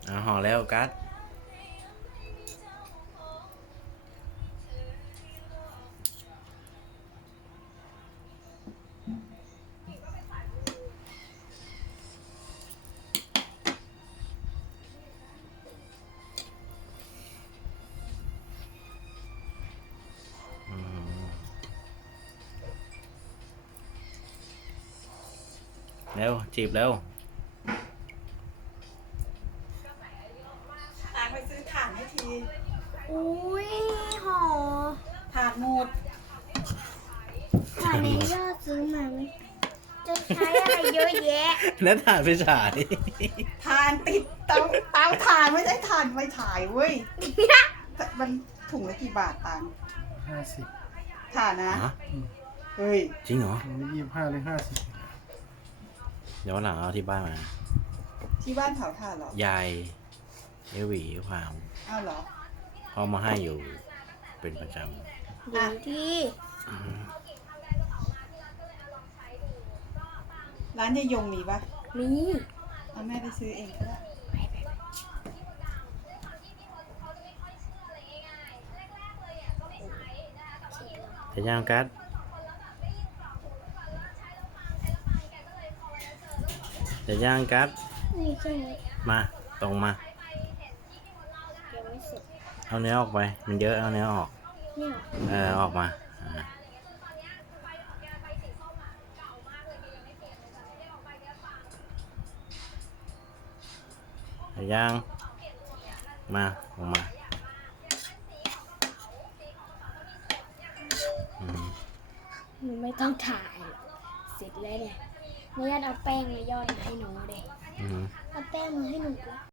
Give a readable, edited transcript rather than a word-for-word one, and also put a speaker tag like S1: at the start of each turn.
S1: ห่อแล้วกัดเร็วจีบเร็ว
S2: ตามไปซื้อถ่านให้ที
S3: อุ้ยหอ
S2: ถ่านหมด
S3: ถ่านนี้ยอดซื้อมาไหมจะใช้อะไรเยอะแยะ
S1: แล้วถ่านไปฉาย
S2: ถ่านติดเตาถ่านไม่ใช่ถ่านไปถ่ายเว้ย มันถุงละกี่บาทตังค์
S4: 50
S2: ถ่านนะ
S1: ฮะ
S2: เฮ้ย
S1: จริงเหรอ
S4: ถุงละ25หรือ50
S1: เดี๋ยววันหลังเอาที่บ้านมา
S2: ที่บ้านเผาถ่านเหรอย
S1: ายเอหวีพาม
S2: อ้าวเหรอ
S1: เขามาให้อยู่เป็นประจ
S3: อยู่ที่
S2: ร้านยายยงมีปะ
S3: มี
S2: เอาแม่ไปซื้อเองก็ได้
S1: ำจะย่างกัดจะย่างกัด
S3: นี่ใช่ไหม
S1: มาตรงมา
S3: ยังไม่เสร็จ
S1: เอาเนื้อออกไปมันเยอะเอาเนื้อออก
S3: เนี่ย
S1: ออกมาจะย่างมาออกมา
S3: หนูไม่ต้องถ่ายหรอกเสร็จแล้วเนี่ยนี่ยเอาแป้งมายอดมาให้หนูเลย
S1: อืม
S3: เอาแป้งมาให้หนูก่อน